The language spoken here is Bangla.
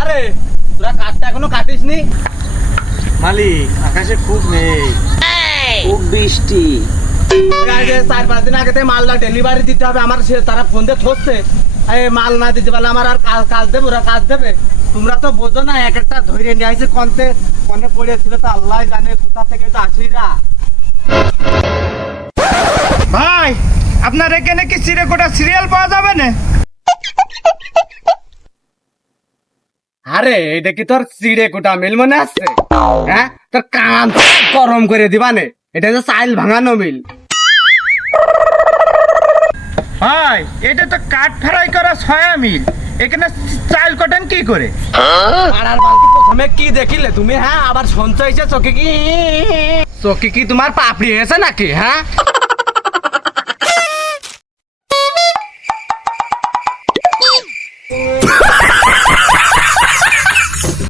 আরে তোরা কাঠটা এখনো কাটিসনি? মালিক আকাশে খুব মেঘ, খুব বৃষ্টি। 4-5 দিন আগে থেকে মালটা ডেলিভারি দিতে হবে আমার, সে তারা ফোন দিয়ে থসছে এই মাল না দিতে পারলে আমার আর কাজ দেবে, ওরা কাজ দেবে। তোমরা তো বোঝো না, এক একটা ধরে নিয়ে আসছে কনে পড়েছিল তো আল্লাহ জানে কোথা থেকে তো আসিরা। ভাই আপনার এখানে কি চিরেকোটা সিরিয়াল পাওয়া যাবে না? আরে এটা কি তোর চিড়ে কোটা মিল মনে আসছে? হ্যাঁ, তোর কান গরম করে দিবানে, এটা তো চাইল ভাঙানো মিল। ভাই এটা তো কাঠ ফ্রাই করা সয়া মিল, এখানে চাল কটেন কি করে? আর বালতি প্রথমে কি দেখিলে তুমি? হ্যাঁ, আবার সঞ্চয় চোখে কি তোমার পাপড়ি হয়েছে নাকি? হ্যাঁ,